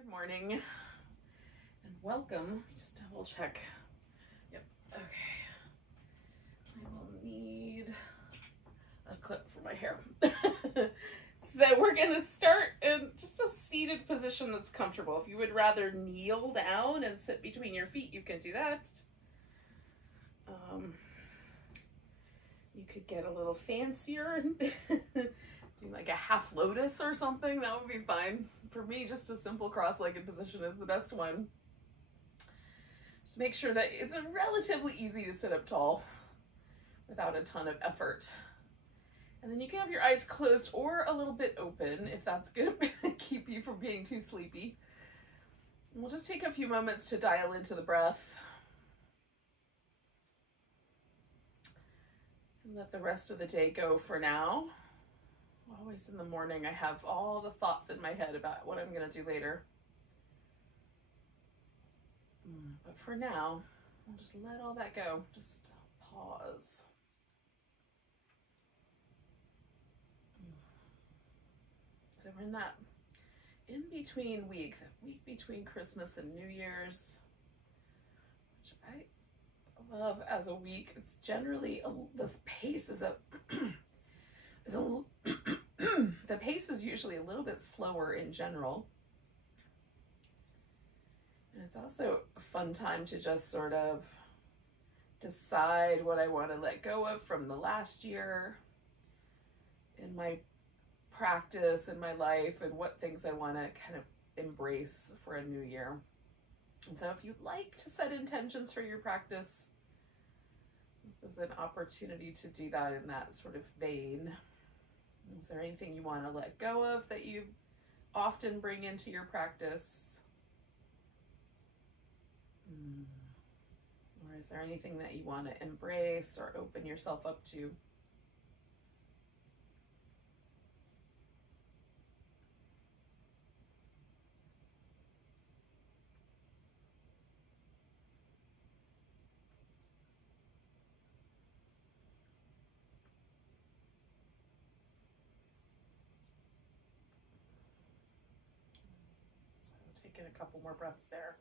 Good morning and welcome. Just double check. Yep, okay. I will need a clip for my hair. So we're gonna start in just a seated position that's comfortable. If you would rather kneel down and sit between your feet, you can do that. You could get a little fancier and do like a half lotus or something. That would be fine. For me, just a simple cross-legged position is the best one. Just make sure that it's relatively easy to sit up tall without a ton of effort. And then you can have your eyes closed or a little bit open if that's gonna keep you from being too sleepy. And we'll just take a few moments to dial into the breath. And let the rest of the day go for now. Always in the morning, I have all the thoughts in my head about what I'm going to do later. But for now, I'll just let all that go. Just pause. So we're in that in-between week, that week between Christmas and New Year's, which I love as a week. It's generally, this pace is the pace is usually a little bit slower in general. And it's also a fun time to just sort of decide what I want to let go of from the last year in my practice, in my life, and what things I want to kind of embrace for a new year. And so if you'd like to set intentions for your practice, this is an opportunity to do that in that sort of vein. Is there anything you want to let go of that you often bring into your practice? Or is there anything that you want to embrace or open yourself up to? Taking a couple more breaths there.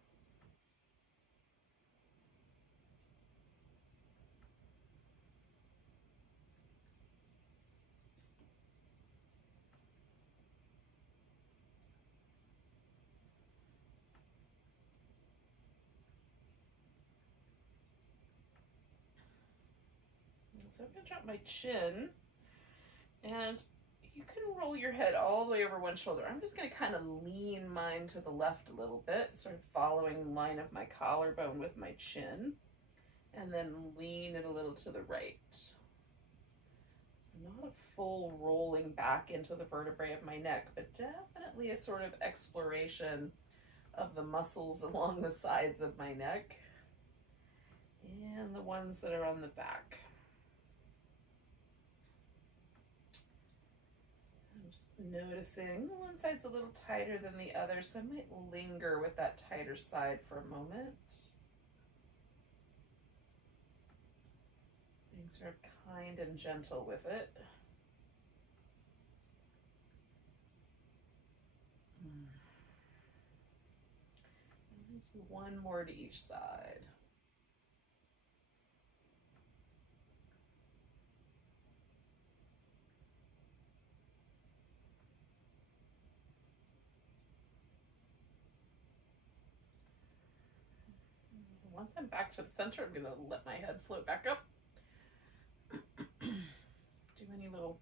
So I'm going to drop my chin, and you can roll your head all the way over one shoulder. I'm just going to kind of lean mine to the left a little bit, sort of following the line of my collarbone with my chin, and then lean it a little to the right. Not a full rolling back into the vertebrae of my neck, but definitely a sort of exploration of the muscles along the sides of my neck and the ones that are on the back. Noticing one side's a little tighter than the other, so I might linger with that tighter side for a moment. Being sort of kind and gentle with it. And do one more to each side. Once I'm back to the center, I'm going to let my head float back up. Do any little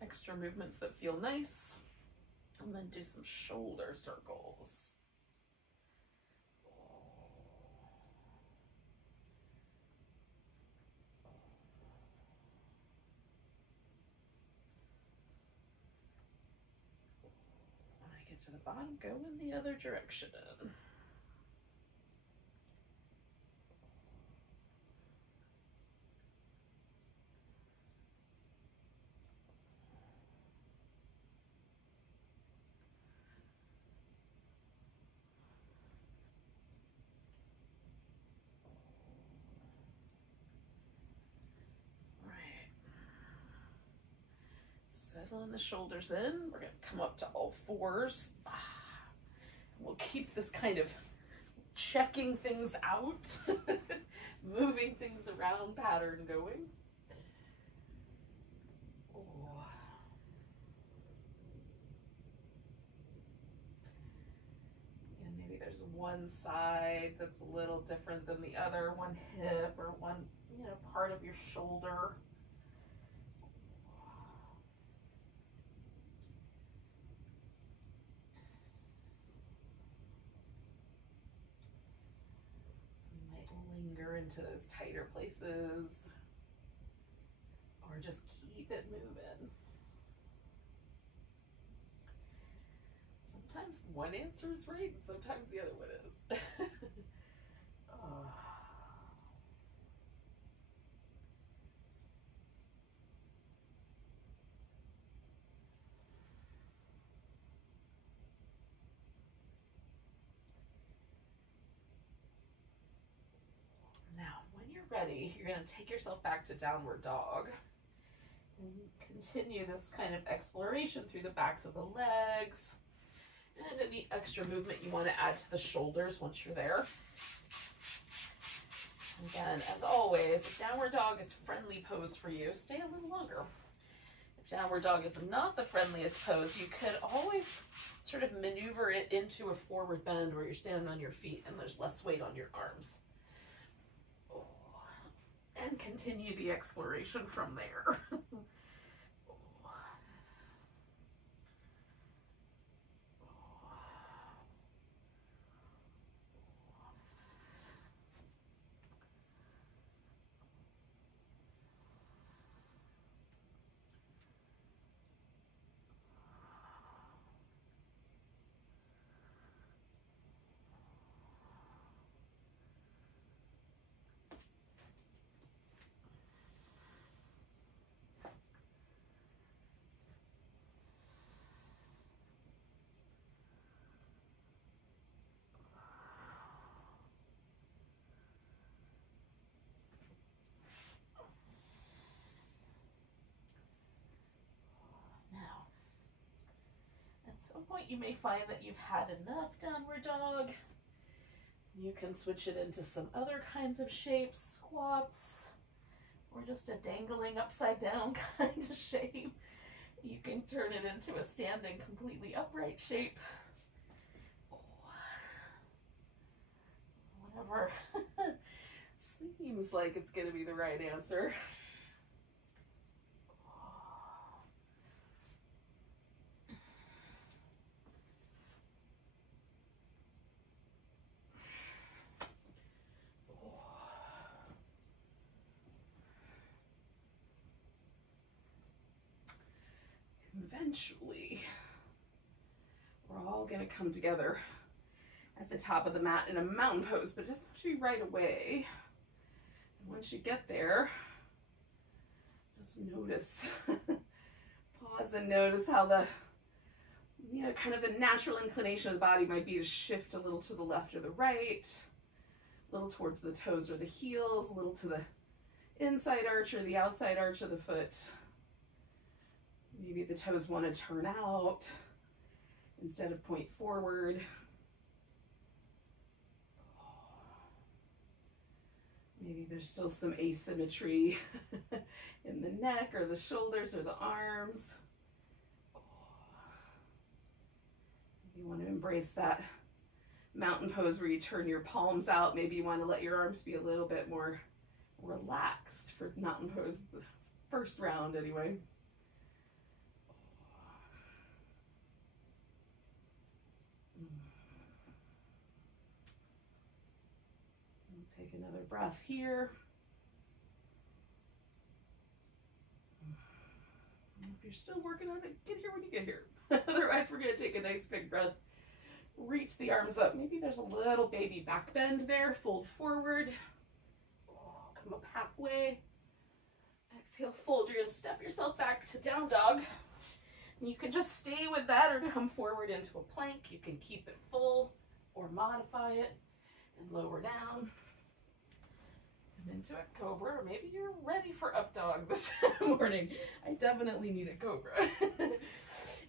extra movements that feel nice, and then do some shoulder circles. When I get to the bottom, go in the other direction. Settling the shoulders in. We're going to come up to all fours. we'll keep this kind of checking things out, moving things around pattern going. Oh. And maybe there's one side that's a little different than the other, one hip or one, you know, part of your shoulder. Linger into those tighter places, or just keep it moving. Sometimes one answer is right, and sometimes the other one is. Ready, you're going to take yourself back to downward dog and continue this kind of exploration through the backs of the legs and any extra movement you want to add to the shoulders once you're there. Again, as always, if downward dog is a friendly pose for you, stay a little longer. If downward dog is not the friendliest pose, you could always sort of maneuver it into a forward bend where you're standing on your feet and there's less weight on your arms. And continue the exploration from there. At some point you may find that you've had enough downward dog. You can switch it into some other kinds of shapes, squats, or just a dangling upside down kind of shape. You can turn it into a standing completely upright shape. Whatever seems like it's going to be the right answer. Eventually, we're all going to come together at the top of the mat in a mountain pose, but it doesn't have to be right away. And once you get there, just notice, pause and notice how the, you know, kind of the natural inclination of the body might be to shift a little to the left or the right, a little towards the toes or the heels, a little to the inside arch or the outside arch of the foot. Maybe the toes want to turn out instead of point forward. Maybe there's still some asymmetry in the neck or the shoulders or the arms. Maybe you want to embrace that mountain pose where you turn your palms out. Maybe you want to let your arms be a little bit more relaxed for mountain pose, the first round anyway. Take another breath here. If you're still working on it, get here when you get here. Otherwise, we're going to take a nice big breath. Reach the arms up. Maybe there's a little baby back bend there. Fold forward. Come up halfway. Exhale, fold. You're going to step yourself back to down dog. And you can just stay with that or come forward into a plank. You can keep it full or modify it and lower down. And into a cobra, or maybe you're ready for up dog this morning. I definitely need a cobra.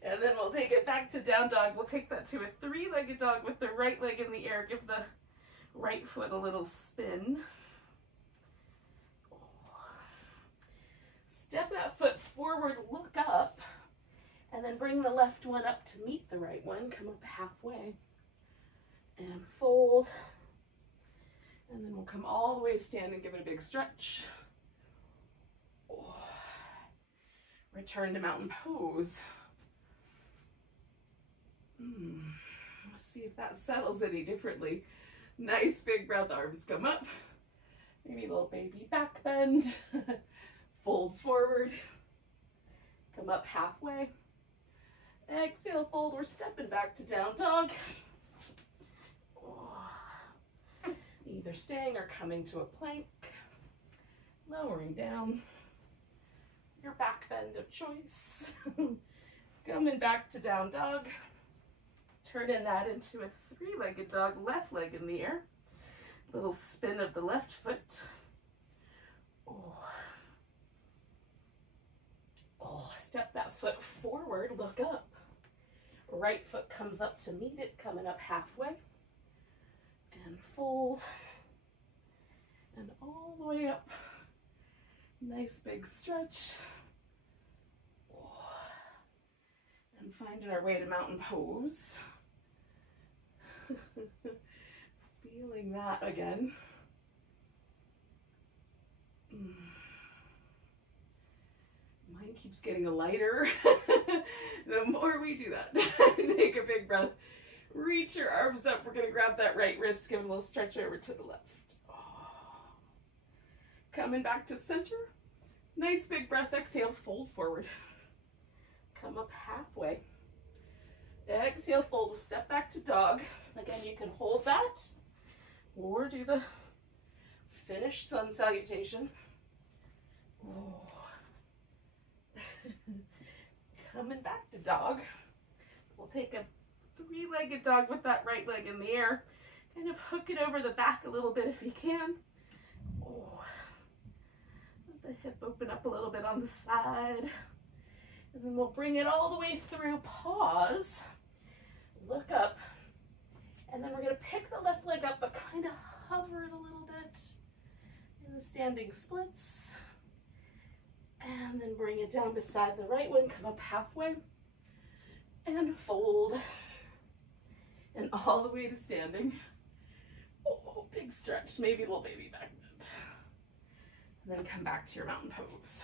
And then we'll take it back to down dog. We'll take that to a three-legged dog with the right leg in the air. Give the right foot a little spin. Step that foot forward, look up, and then bring the left one up to meet the right one. Come up halfway and fold. And then we'll come all the way to stand and give it a big stretch. Return to mountain pose. Let's see if that settles any differently. Nice big breath, arms come up. Maybe a little baby back bend. Fold forward. Come up halfway. Exhale, fold. We're stepping back to down dog. Either staying or coming to a plank. Lowering down. Your back bend of choice. Coming back to down dog. Turning that into a three-legged dog, left leg in the air. Little spin of the left foot. Step that foot forward, look up. Right foot comes up to meet it, coming up halfway. And fold. And all the way up. Nice big stretch. And finding our way to mountain pose. Feeling that again. Mine keeps getting lighter. The more we do that. Take a big breath. Reach your arms up. We're going to grab that right wrist. Give it a little stretch over to the left. Coming back to center. Nice big breath. Exhale, fold forward. Come up halfway. Exhale, fold. Step back to dog. Again, you can hold that or do the finished sun salutation. Coming back to dog. We'll take a three-legged dog with that right leg in the air. Kind of hook it over the back a little bit if you can. Let the hip open up a little bit on the side. And then we'll bring it all the way through. Pause. Look up. And then we're going to pick the left leg up, but kind of hover it a little bit in the standing splits. And then bring it down beside the right one. Come up halfway. And fold. And all the way to standing. Big stretch. Maybe a little baby back bend. And then come back to your mountain pose.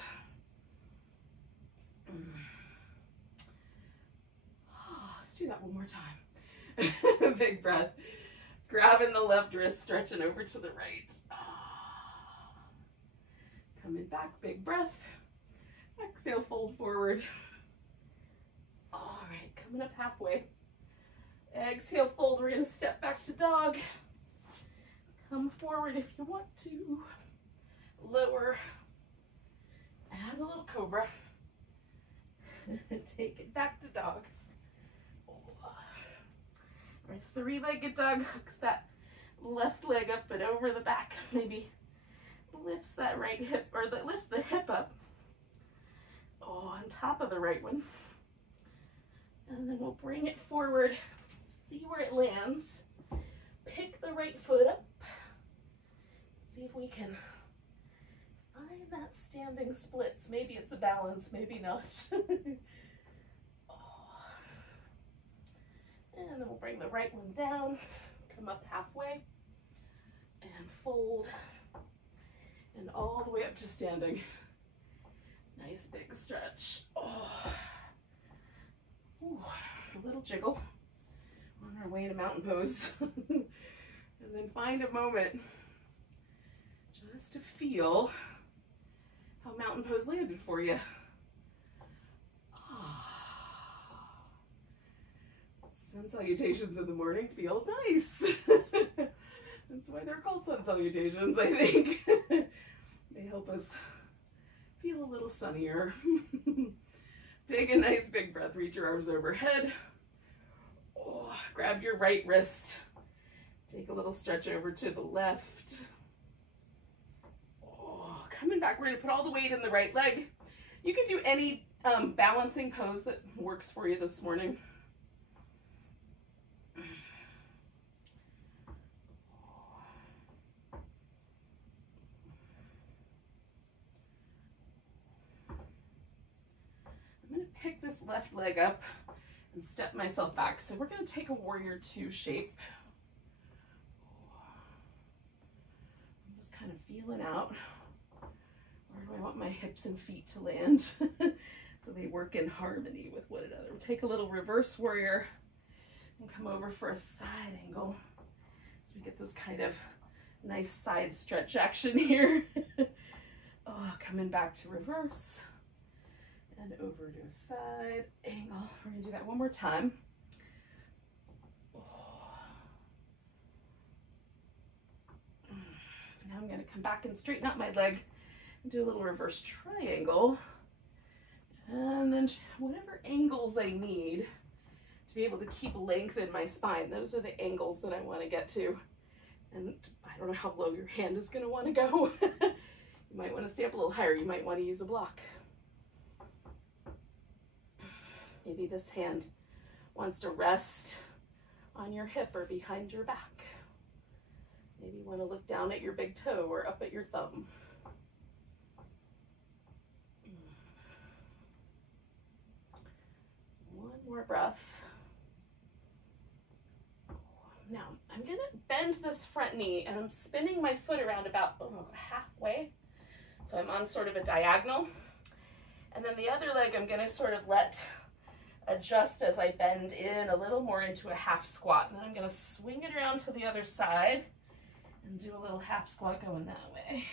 Let's do that one more time. Big breath. Grabbing the left wrist, stretching over to the right. Coming back, big breath. Exhale, fold forward. All right, coming up halfway. Exhale, fold. We're going to step back to dog. Come forward if you want to. Lower. Add a little cobra. Take it back to dog. Our three-legged dog hooks that left leg up and over the back. Maybe lifts that right hip, or that lifts the hip up. On top of the right one. And then we'll bring it forward. See where it lands. Pick the right foot up. See if we can find that standing splits. Maybe it's a balance, maybe not. And then we'll bring the right one down, come up halfway, and fold, and all the way up to standing. Nice big stretch. Ooh, a little jiggle on our way to mountain pose. And then find a moment just to feel how mountain pose landed for you. Sun salutations in the morning feel nice. That's why they're called sun salutations, I think. They help us feel a little sunnier. Take a nice big breath. Reach your arms overhead. Grab your right wrist. Take a little stretch over to the left. Coming back, we're going to put all the weight in the right leg. You can do any balancing pose that works for you this morning. I'm going to pick this left leg up and step myself back. So we're going to take a warrior two shape. I'm just kind of feeling out. Where do I want my hips and feet to land? So they work in harmony with one another. We'll take a little reverse warrior and come over for a side angle. So we get this kind of nice side stretch action here. Oh, coming back to reverse and over to a side angle. We're gonna do that one more time. Now I'm gonna come back and straighten out my leg and do a little reverse triangle. And then whatever angles I need to be able to keep length in my spine, those are the angles that I want to get to. And I don't know how low your hand is going to want to go. You might want to stay up a little higher. You might want to use a block. Maybe this hand wants to rest on your hip or behind your back. Maybe you want to look down at your big toe or up at your thumb. One more breath. Now, I'm going to bend this front knee and I'm spinning my foot around about halfway. So I'm on sort of a diagonal. And then the other leg I'm going to sort of let adjust as I bend in a little more into a half squat. And then I'm going to swing it around to the other side and do a little half squat going that way.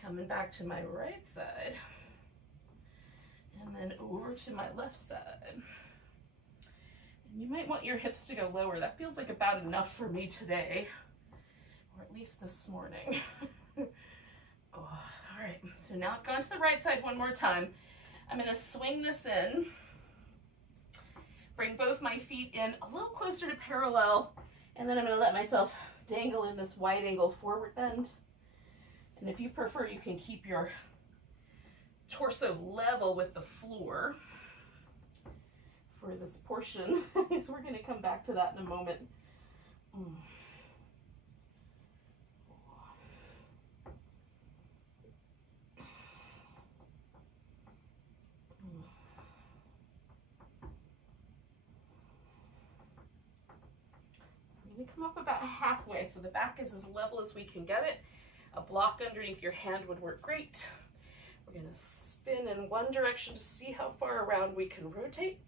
Coming back to my right side. And then over to my left side. And you might want your hips to go lower. That feels like about enough for me today, or at least this morning. Oh, all right, so now I've gone to the right side one more time. I'm gonna swing this in, bring both my feet in a little closer to parallel, and then I'm gonna let myself dangle in this wide angle forward bend. And if you prefer, you can keep your torso level with the floor for this portion. So we're going to come back to that in a moment. I'm going to come up about halfway so the back is as level as we can get it. A block underneath your hand would work great. We're going to spin in one direction to see how far around we can rotate.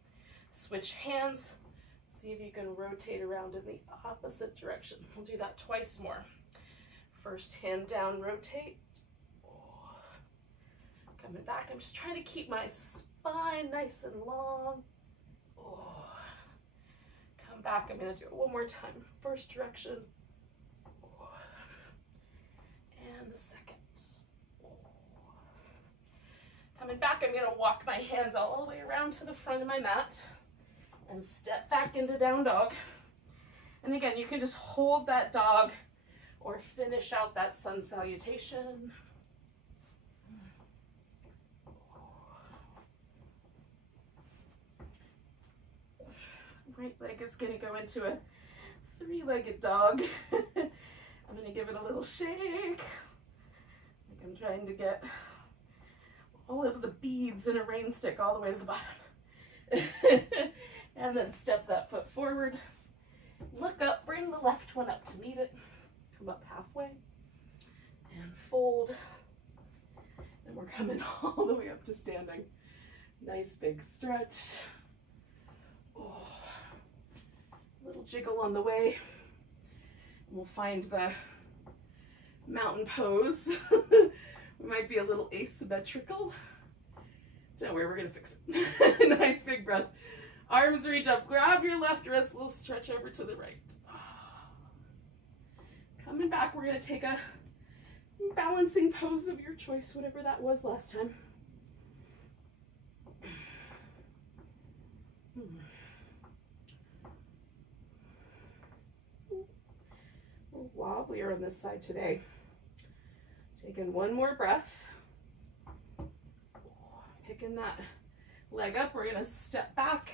Switch hands, see if you can rotate around in the opposite direction. We'll do that twice more. First hand down, rotate. Coming back, I'm just trying to keep my spine nice and long. Come back, I'm gonna do it one more time. First direction. And the second. Coming back, I'm gonna walk my hands all the way around to the front of my mat and step back into down dog. And again, you can just hold that dog or finish out that sun salutation. Right leg is gonna go into a three-legged dog. I'm gonna give it a little shake. Like I'm trying to get all of the beads in a rain stick all the way to the bottom. And then step that foot forward. Look up, bring the left one up to meet it. Come up halfway and fold. And we're coming all the way up to standing. Nice big stretch. Oh, little jiggle on the way. And we'll find the mountain pose. We might be a little asymmetrical. Don't worry, we're gonna fix it. Nice big breath. Arms reach up, grab your left wrist, a little stretch over to the right. Coming back, we're gonna take a balancing pose of your choice, whatever that was last time. A little wobblier on this side today. Taking one more breath. Picking that leg up, we're gonna step back.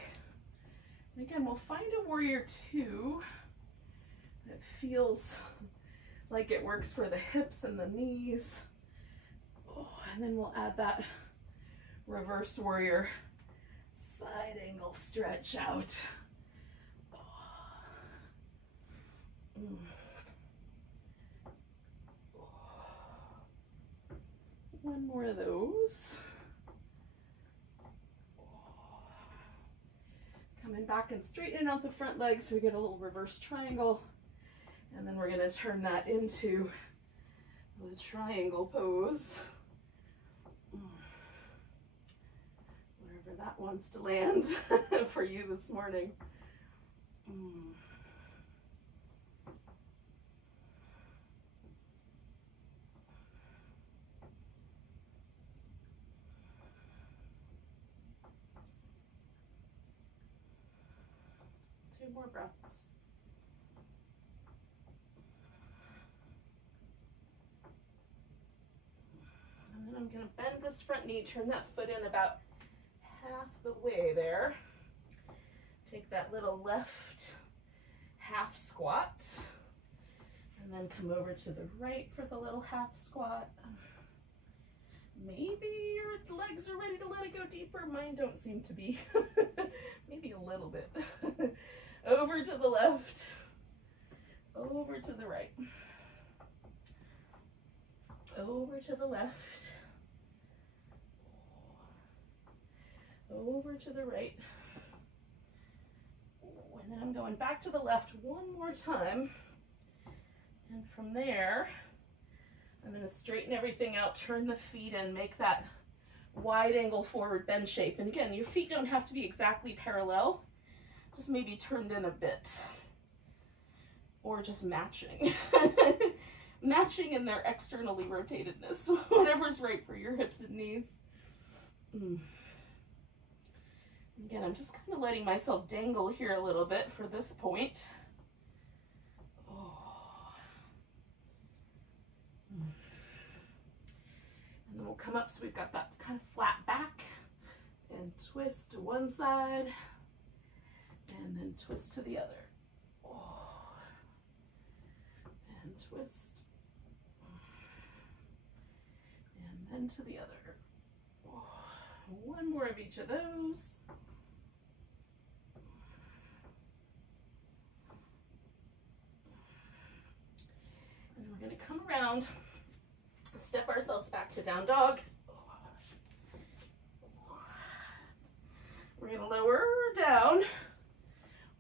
And again, we'll find a warrior two that feels like it works for the hips and the knees. Oh, and then we'll add that reverse warrior side angle stretch out. One more of those. Coming back and straightening out the front leg so we get a little reverse triangle. And then we're going to turn that into the triangle pose. Wherever that wants to land for you this morning. Two more breaths. And then I'm going to bend this front knee, turn that foot in about half the way there. Take that little left half squat. And then come over to the right for the little half squat. Maybe your legs are ready to let it go deeper. Mine don't seem to be. Maybe a little bit. Over to the left. Over to the right. Over to the left. Over to the right. And then I'm going back to the left one more time. And from there, I'm going to straighten everything out, turn the feet in, make that wide angle forward bend shape. And again, your feet don't have to be exactly parallel, just maybe turned in a bit. Or just matching. Matching in their externally rotatedness, whatever's right for your hips and knees. Again, I'm just kind of letting myself dangle here a little bit for this point. And then we'll come up so we've got that kind of flat back and twist to one side and then twist to the other. And twist. And then to the other. One more of each of those. And we're going to come around, step ourselves back to down dog. We're going to lower down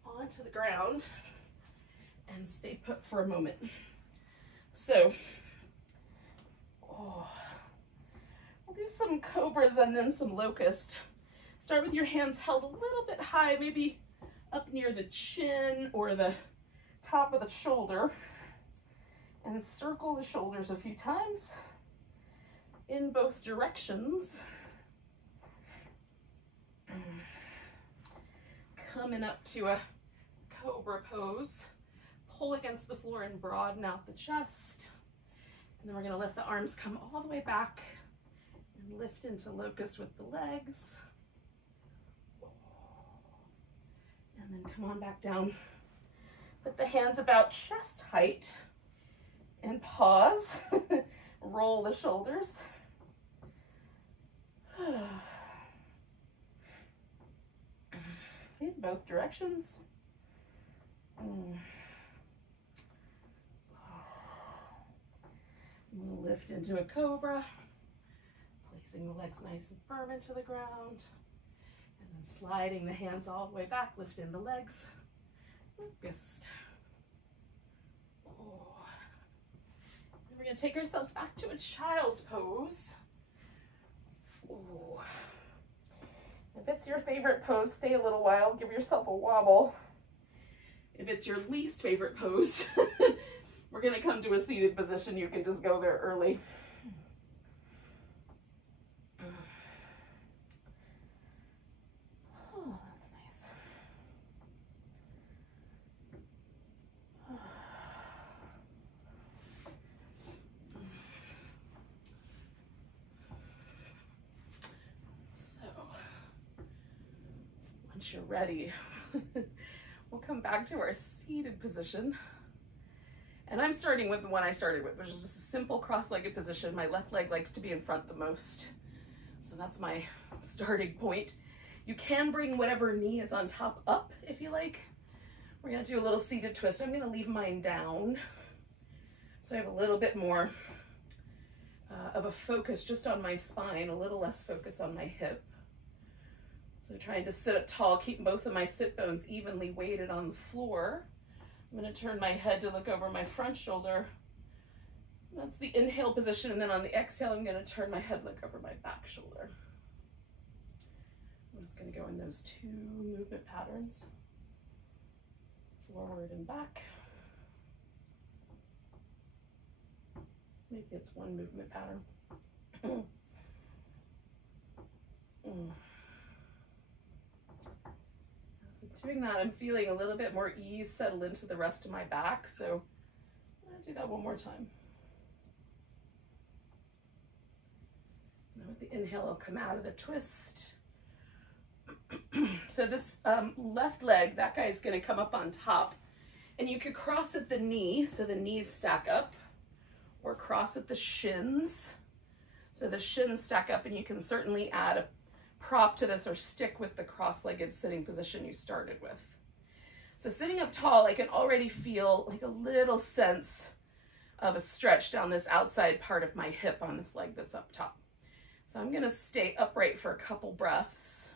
onto the ground and stay put for a moment. So, we'll do some cobras and then some locust. Start with your hands held a little bit high, maybe up near the chin or the top of the shoulder. And circle the shoulders a few times in both directions. Coming up to a cobra pose. Pull against the floor and broaden out the chest. And then we're going to let the arms come all the way back and lift into locust with the legs. And then come on back down. Put the hands about chest height and pause. Roll the shoulders. In both directions. We'll lift into a cobra, placing the legs nice and firm into the ground, and then sliding the hands all the way back, lift in the legs. Locust. And we're going to take ourselves back to a child's pose. If it's your favorite pose, stay a little while, give yourself a wobble. If it's your least favorite pose, we're going to come to a seated position. You can just go there early. Oh, that's nice. Once you're ready, we'll come back to our seated position. And I'm starting with the one I started with, which is just a simple cross-legged position. My left leg likes to be in front the most. So that's my starting point. You can bring whatever knee is on top up if you like. We're gonna do a little seated twist. I'm gonna leave mine down. So I have a little bit more of a focus just on my spine, a little less focus on my hip. So trying to sit up tall, keep both of my sit bones evenly weighted on the floor. I'm going to turn my head to look over my front shoulder. That's the inhale position, and then on the exhale, I'm going to turn my head, look over my back shoulder. I'm just going to go in those two movement patterns, forward and back. Maybe it's one movement pattern. So doing that, I'm feeling a little bit more ease settle into the rest of my back. So I'm gonna do that one more time. Now with the inhale, I'll come out of the twist. So this left leg, that guy is gonna come up on top, and you could cross at the knee, so the knees stack up, or cross at the shins. So the shins stack up, and you can certainly add a prop to this or stick with the cross-legged sitting position you started with. So sitting up tall, I can already feel like a little sense of a stretch down this outside part of my hip on this leg that's up top. So I'm gonna stay upright for a couple breaths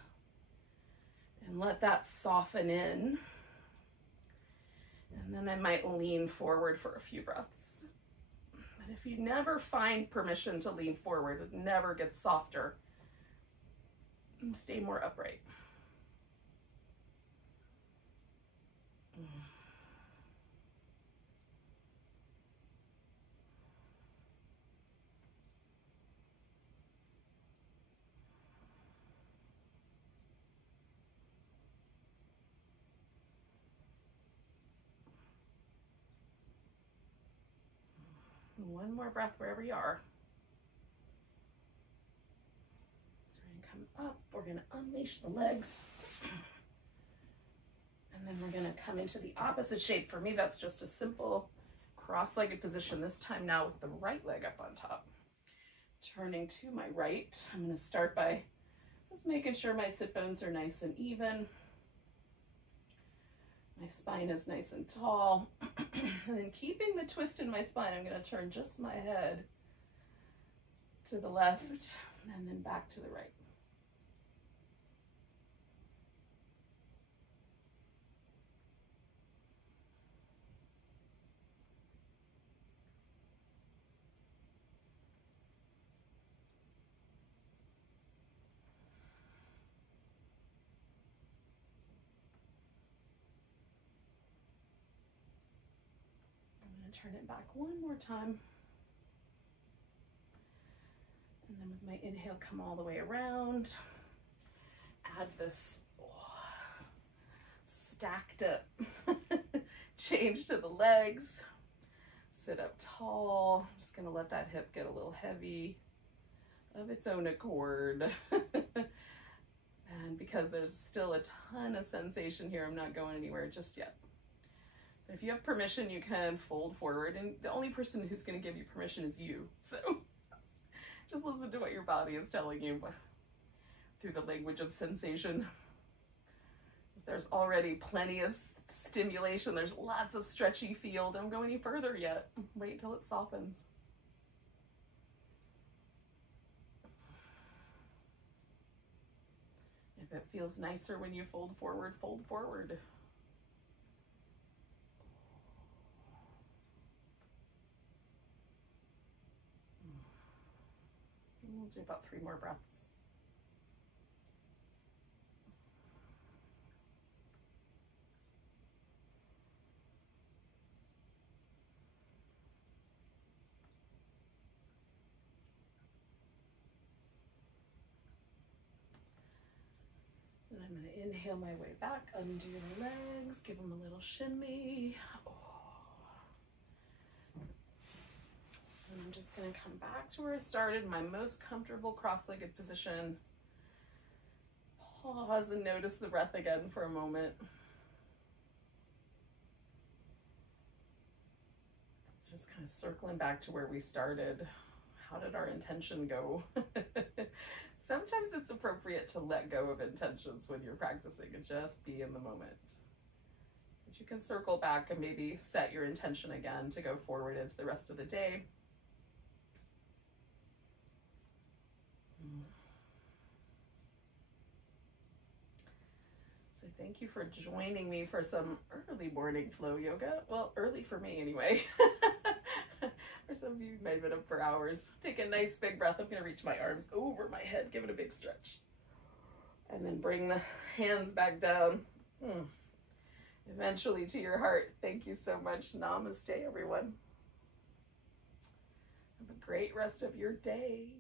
and let that soften in. And then I might lean forward for a few breaths. But if you never find permission to lean forward, it never gets softer. Stay more upright. One more breath wherever you are. Up, we're going to unleash the legs, and then we're going to come into the opposite shape. For me, that's just a simple cross-legged position, this time now with the right leg up on top. Turning to my right, I'm going to start by just making sure my sit bones are nice and even. My spine is nice and tall. And then keeping the twist in my spine, I'm going to turn just my head to the left and then back to the right. Turn it back one more time. And then with my inhale, come all the way around. Add this stacked up change to the legs. Sit up tall. I'm just gonna let that hip get a little heavy of its own accord. And because there's still a ton of sensation here, I'm not going anywhere just yet. If you have permission, you can fold forward, and the only person who's going to give you permission is you. So just listen to what your body is telling you through the language of sensation. If there's already plenty of stimulation, there's lots of stretchy feel, don't go any further yet. Wait till it softens. If it feels nicer when you fold forward, fold forward. We'll do about 3 more breaths. And I'm going to inhale my way back, undo the legs, give them a little shimmy. And I'm just going to come back to where I started, my most comfortable cross-legged position. pause and notice the breath again for a moment. Just kind of circling back to where we started. How did our intention go? Sometimes it's appropriate to let go of intentions when you're practicing and just be in the moment. But you can circle back and maybe set your intention again to go forward into the rest of the day. So thank you for joining me for some early morning flow yoga. Well, early for me anyway. For some of you, you might have been up for hours. Take a nice big breath. I'm going to reach my arms over my head. Give it a big stretch. And then bring the hands back down. Eventually to your heart. Thank you so much. Namaste, everyone. Have a great rest of your day.